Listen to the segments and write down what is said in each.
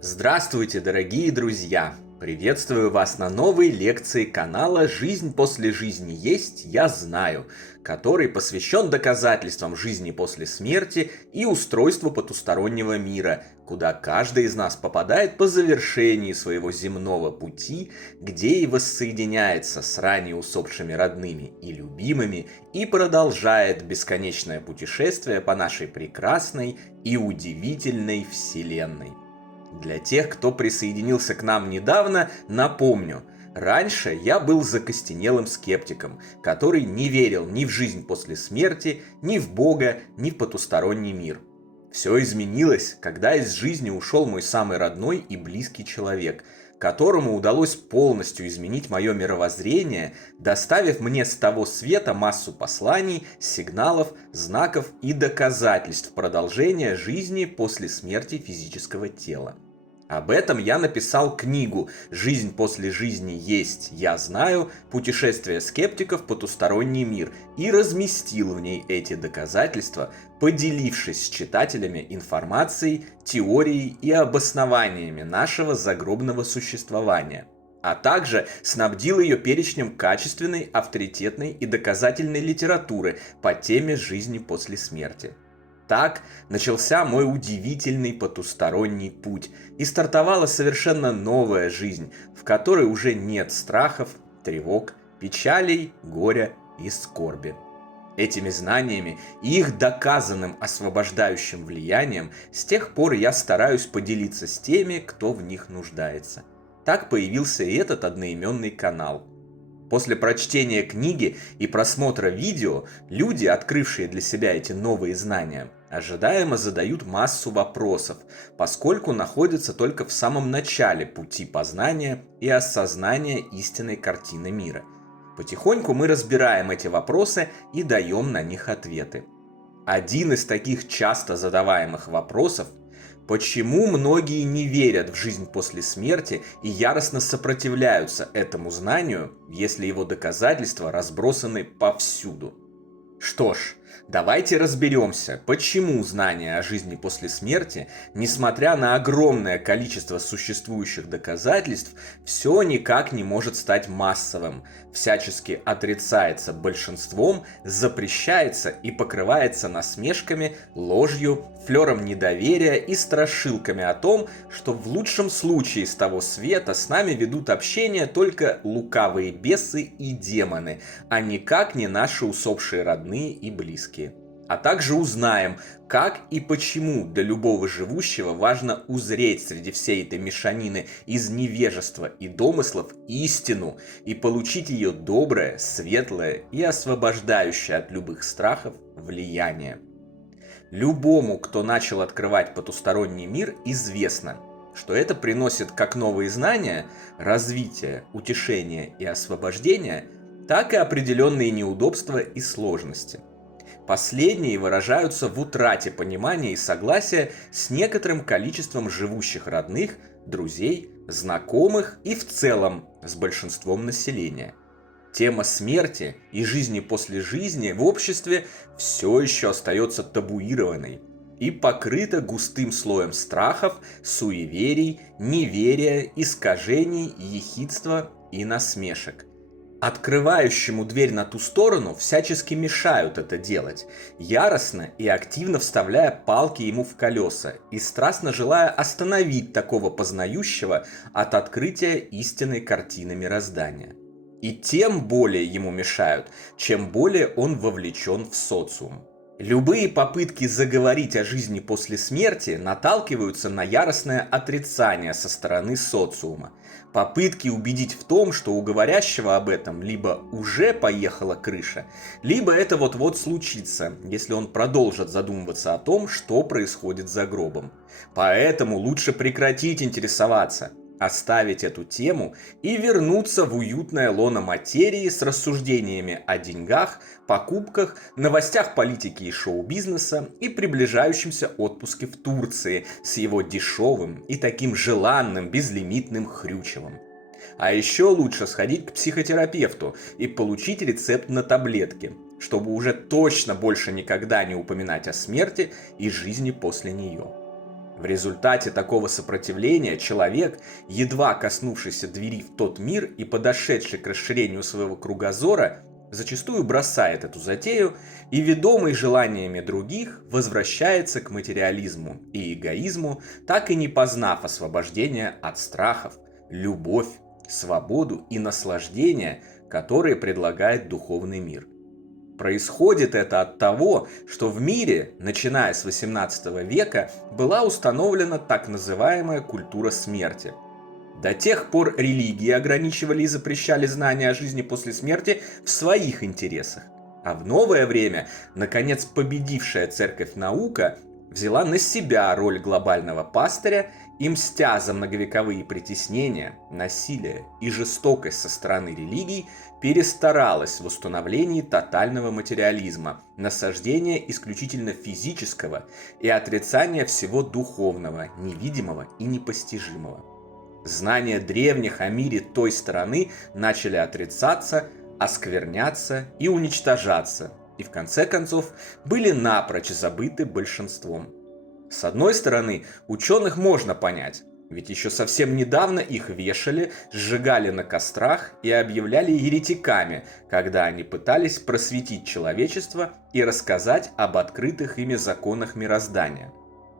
Здравствуйте, дорогие друзья! Приветствую вас на новой лекции канала «Жизнь после жизни есть, я знаю», который посвящен доказательствам жизни после смерти и устройству потустороннего мира, куда каждый из нас попадает по завершении своего земного пути, где и воссоединяется с ранее усопшими родными и любимыми и продолжает бесконечное путешествие по нашей прекрасной и удивительной Вселенной. Для тех, кто присоединился к нам недавно, напомню, раньше я был закостенелым скептиком, который не верил ни в жизнь после смерти, ни в Бога, ни в потусторонний мир. Все изменилось, когда из жизни ушел мой самый родной и близкий человек, которому удалось полностью изменить мое мировоззрение, доставив мне с того света массу посланий, сигналов, знаков и доказательств продолжения жизни после смерти физического тела. Об этом я написал книгу «Жизнь после жизни есть, я знаю. Путешествие скептиков в потусторонний мир» и разместил в ней эти доказательства, поделившись с читателями информацией, теорией и обоснованиями нашего загробного существования, а также снабдил ее перечнем качественной, авторитетной и доказательной литературы по теме жизни после смерти. Так начался мой удивительный потусторонний путь, и стартовала совершенно новая жизнь, в которой уже нет страхов, тревог, печалей, горя и скорби. Этими знаниями и их доказанным освобождающим влиянием с тех пор я стараюсь поделиться с теми, кто в них нуждается. Так появился и этот одноименный канал. После прочтения книги и просмотра видео, люди, открывшие для себя эти новые знания, ожидаемо задают массу вопросов, поскольку находятся только в самом начале пути познания и осознания истинной картины мира. Потихоньку мы разбираем эти вопросы и даем на них ответы. Один из таких часто задаваемых вопросов: почему многие не верят в жизнь после смерти и яростно сопротивляются этому знанию, если его доказательства разбросаны повсюду? Что ж, давайте разберемся, почему знание о жизни после смерти, несмотря на огромное количество существующих доказательств, все никак не может стать массовым, всячески отрицается большинством, запрещается и покрывается насмешками, ложью, флером недоверия и страшилками о том, что в лучшем случае с того света с нами ведут общение только лукавые бесы и демоны, а никак не наши усопшие родные и близкие. А также узнаем, как и почему для любого живущего важно узреть среди всей этой мешанины из невежества и домыслов истину и получить ее доброе, светлое и освобождающее от любых страхов влияние. Любому, кто начал открывать потусторонний мир, известно, что это приносит как новые знания, развитие, утешение и освобождение, так и определенные неудобства и сложности. Последние выражаются в утрате понимания и согласия с некоторым количеством живущих родных, друзей, знакомых и в целом с большинством населения. Тема смерти и жизни после жизни в обществе все еще остается табуированной и покрыта густым слоем страхов, суеверий, неверия, искажений, ехидства и насмешек. Открывающему дверь на ту сторону всячески мешают это делать, яростно и активно вставляя палки ему в колеса и страстно желая остановить такого познающего от открытия истинной картины мироздания. И тем более ему мешают, чем более он вовлечен в социум. Любые попытки заговорить о жизни после смерти наталкиваются на яростное отрицание со стороны социума. Попытки убедить в том, что у говорящего об этом либо уже поехала крыша, либо это вот-вот случится, если он продолжит задумываться о том, что происходит за гробом. Поэтому лучше прекратить интересоваться, оставить эту тему и вернуться в уютное лоно материи с рассуждениями о деньгах, покупках, новостях политики и шоу-бизнеса и приближающемся отпуске в Турции с его дешевым и таким желанным безлимитным хрючевом. А еще лучше сходить к психотерапевту и получить рецепт на таблетки, чтобы уже точно больше никогда не упоминать о смерти и жизни после нее. В результате такого сопротивления человек, едва коснувшийся двери в тот мир и подошедший к расширению своего кругозора, зачастую бросает эту затею и, ведомый желаниями других, возвращается к материализму и эгоизму, так и не познав освобождения от страхов, любовь, свободу и наслаждение, которые предлагает духовный мир. Происходит это от того, что в мире, начиная с XVIII века, была установлена так называемая культура смерти. До тех пор религии ограничивали и запрещали знания о жизни после смерти в своих интересах. А в новое время, наконец, победившая церковь-наука взяла на себя роль глобального пастыря и, мстя за многовековые притеснения, насилие и жестокость со стороны религий, перестаралась в установлении тотального материализма, насаждения исключительно физического и отрицания всего духовного, невидимого и непостижимого. Знания древних о мире той стороны начали отрицаться, оскверняться и уничтожаться, и в конце концов были напрочь забыты большинством. С одной стороны, ученых можно понять, ведь еще совсем недавно их вешали, сжигали на кострах и объявляли еретиками, когда они пытались просветить человечество и рассказать об открытых ими законах мироздания.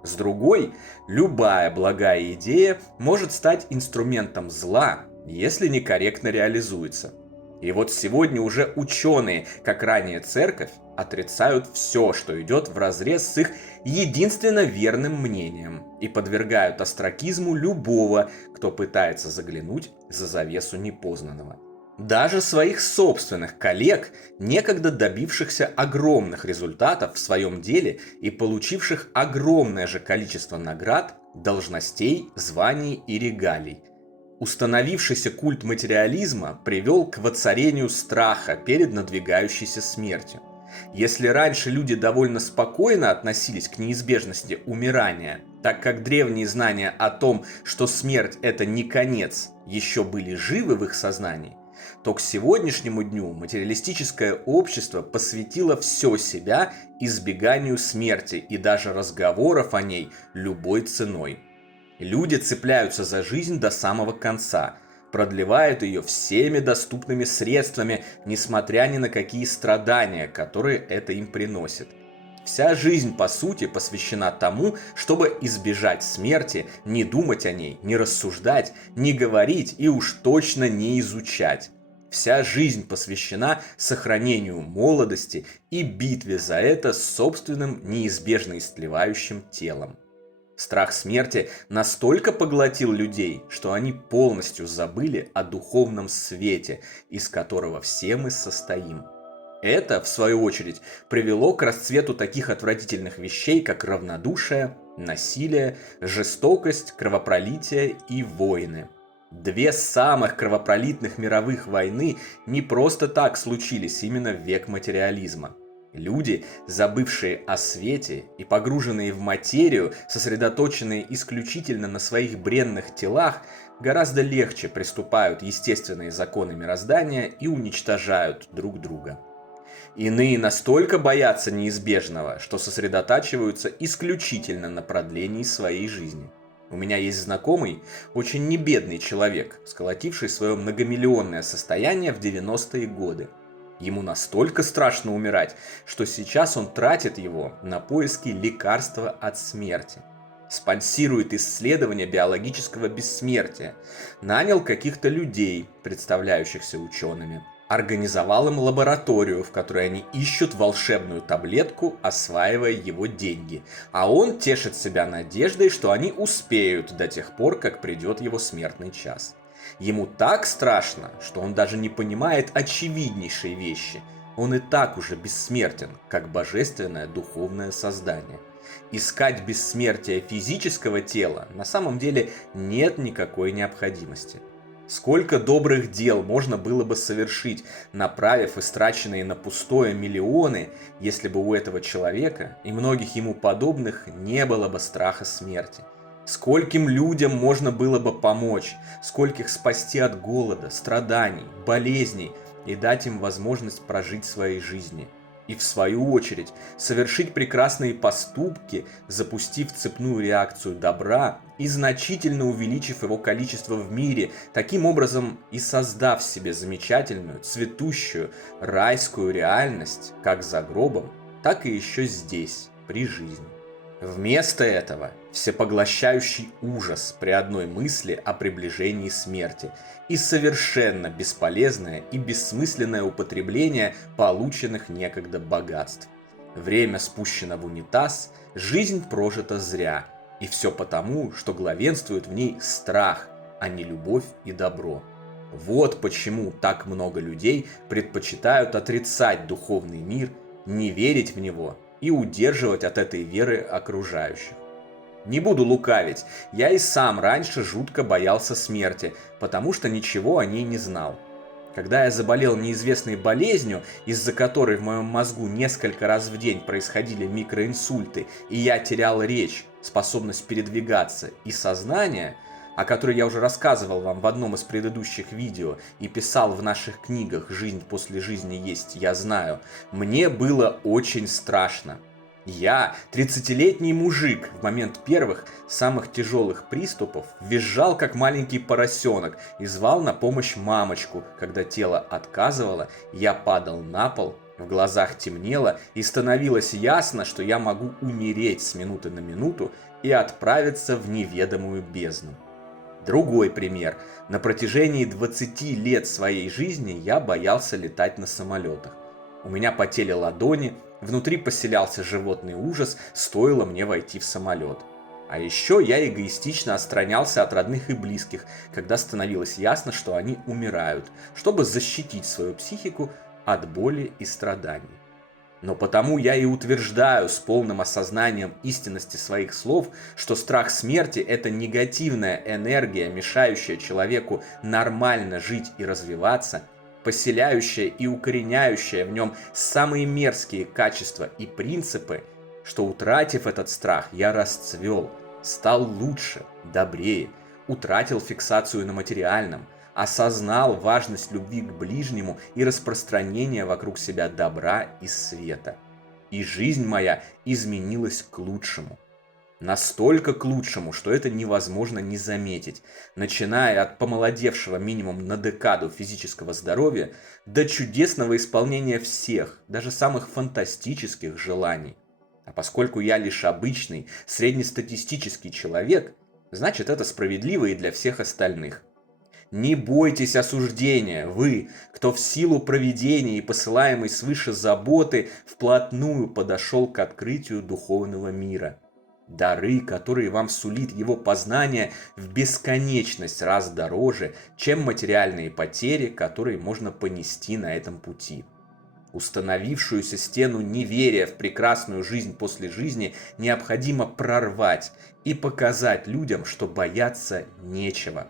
С другой, любая благая идея может стать инструментом зла, если некорректно реализуется. И вот сегодня уже ученые, как ранее церковь, отрицают все, что идет вразрез с их единственно верным мнением, и подвергают остракизму любого, кто пытается заглянуть за завесу непознанного. Даже своих собственных коллег, некогда добившихся огромных результатов в своем деле и получивших огромное же количество наград, должностей, званий и регалий. Установившийся культ материализма привел к воцарению страха перед надвигающейся смертью. Если раньше люди довольно спокойно относились к неизбежности умирания, так как древние знания о том, что смерть – это не конец, еще были живы в их сознании, то к сегодняшнему дню материалистическое общество посвятило все себя избеганию смерти и даже разговоров о ней любой ценой. Люди цепляются за жизнь до самого конца, продлевают ее всеми доступными средствами, несмотря ни на какие страдания, которые это им приносит. Вся жизнь, по сути, посвящена тому, чтобы избежать смерти, не думать о ней, не рассуждать, не говорить и уж точно не изучать. Вся жизнь посвящена сохранению молодости и битве за это с собственным неизбежно истлевающим телом. Страх смерти настолько поглотил людей, что они полностью забыли о духовном свете, из которого все мы состоим. Это, в свою очередь, привело к расцвету таких отвратительных вещей, как равнодушие, насилие, жестокость, кровопролитие и войны. Две самых кровопролитных мировых войны не просто так случились именно в век материализма. Люди, забывшие о свете и погруженные в материю, сосредоточенные исключительно на своих бренных телах, гораздо легче приступают естественные законы мироздания и уничтожают друг друга. Иные настолько боятся неизбежного, что сосредотачиваются исключительно на продлении своей жизни. У меня есть знакомый, очень небедный человек, сколотивший свое многомиллионное состояние в 90-е годы. Ему настолько страшно умирать, что сейчас он тратит его на поиски лекарства от смерти. Спонсирует исследования биологического бессмертия, нанял каких-то людей, представляющихся учеными, организовал им лабораторию, в которой они ищут волшебную таблетку, осваивая его деньги, а он тешит себя надеждой, что они успеют до тех пор, как придет его смертный час. Ему так страшно, что он даже не понимает очевиднейшие вещи. Он и так уже бессмертен, как божественное духовное создание. Искать бессмертие физического тела на самом деле нет никакой необходимости. Сколько добрых дел можно было бы совершить, направив истраченные на пустое миллионы, если бы у этого человека и многих ему подобных не было бы страха смерти. Скольким людям можно было бы помочь, скольких спасти от голода, страданий, болезней и дать им возможность прожить свои жизни. и в свою очередь совершить прекрасные поступки, запустив цепную реакцию добра и значительно увеличив его количество в мире, таким образом и создав себе замечательную, цветущую, райскую реальность, как за гробом, так и еще здесь, при жизни. Вместо этого всепоглощающий ужас при одной мысли о приближении смерти и совершенно бесполезное и бессмысленное употребление полученных некогда богатств. Время спущено в унитаз, жизнь прожита зря, и все потому, что главенствует в ней страх, а не любовь и добро. Вот почему так много людей предпочитают отрицать духовный мир, не верить в него и удерживать от этой веры окружающих. Не буду лукавить, я и сам раньше жутко боялся смерти, потому что ничего о ней не знал. Когда я заболел неизвестной болезнью, из-за которой в моем мозгу несколько раз в день происходили микроинсульты, и я терял речь, способность передвигаться и сознание, о которой я уже рассказывал вам в одном из предыдущих видео и писал в наших книгах «Жизнь после жизни есть, я знаю», мне было очень страшно. Я, 30-летний мужик, в момент первых, самых тяжелых приступов, визжал как маленький поросенок и звал на помощь мамочку. Когда тело отказывало, я падал на пол, в глазах темнело и становилось ясно, что я могу умереть с минуты на минуту и отправиться в неведомую бездну. Другой пример. На протяжении 20 лет своей жизни я боялся летать на самолетах. У меня потели ладони, внутри поселялся животный ужас, стоило мне войти в самолет. А еще я эгоистично отстранялся от родных и близких, когда становилось ясно, что они умирают, чтобы защитить свою психику от боли и страданий. Но потому я и утверждаю с полным осознанием истинности своих слов, что страх смерти – это негативная энергия, мешающая человеку нормально жить и развиваться, поселяющая и укореняющая в нем самые мерзкие качества и принципы, что, утратив этот страх, я расцвел, стал лучше, добрее, утратил фиксацию на материальном, осознал важность любви к ближнему и распространения вокруг себя добра и света. И жизнь моя изменилась к лучшему. Настолько к лучшему, что это невозможно не заметить, начиная от помолодевшего минимум на декаду физического здоровья до чудесного исполнения всех, даже самых фантастических желаний. А поскольку я лишь обычный, среднестатистический человек, значит это справедливо и для всех остальных. Не бойтесь осуждения, вы, кто в силу провидения и посылаемой свыше заботы вплотную подошел к открытию духовного мира. Дары, которые вам сулит его познание, в бесконечность раз дороже, чем материальные потери, которые можно понести на этом пути. Установившуюся стену неверия в прекрасную жизнь после жизни необходимо прорвать и показать людям, что бояться нечего.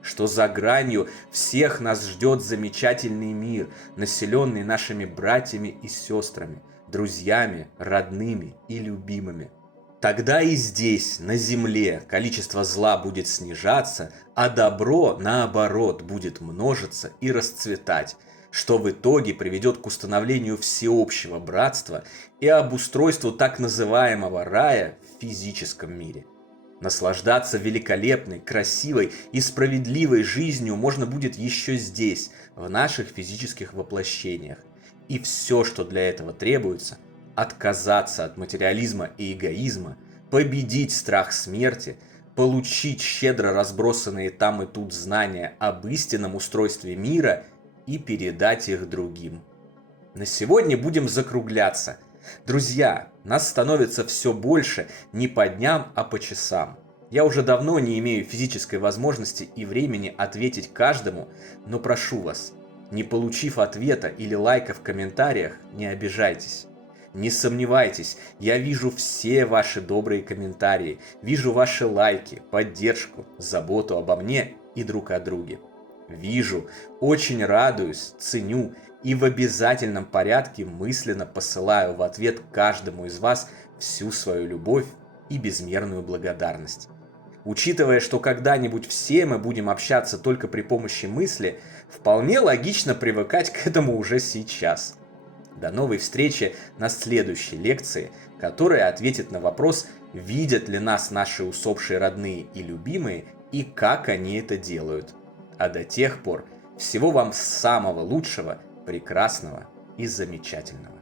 Что за гранью всех нас ждет замечательный мир, населенный нашими братьями и сестрами, друзьями, родными и любимыми. Тогда и здесь, на земле, количество зла будет снижаться, а добро, наоборот, будет множиться и расцветать, что в итоге приведет к установлению всеобщего братства и обустройству так называемого рая в физическом мире. Наслаждаться великолепной, красивой и справедливой жизнью можно будет еще здесь, в наших физических воплощениях. И все, что для этого требуется – отказаться от материализма и эгоизма, победить страх смерти, получить щедро разбросанные там и тут знания об истинном устройстве мира и передать их другим. На сегодня будем закругляться. Друзья, нас становится все больше не по дням, а по часам. Я уже давно не имею физической возможности и времени ответить каждому, но прошу вас, не получив ответа или лайка в комментариях, не обижайтесь. Не сомневайтесь, я вижу все ваши добрые комментарии, вижу ваши лайки, поддержку, заботу обо мне и друг о друге. Вижу, очень радуюсь, ценю и в обязательном порядке мысленно посылаю в ответ каждому из вас всю свою любовь и безмерную благодарность. Учитывая, что когда-нибудь все мы будем общаться только при помощи мысли, вполне логично привыкать к этому уже сейчас. До новой встречи на следующей лекции, которая ответит на вопрос, видят ли нас наши усопшие родные и любимые, и как они это делают. А до тех пор всего вам самого лучшего, прекрасного и замечательного.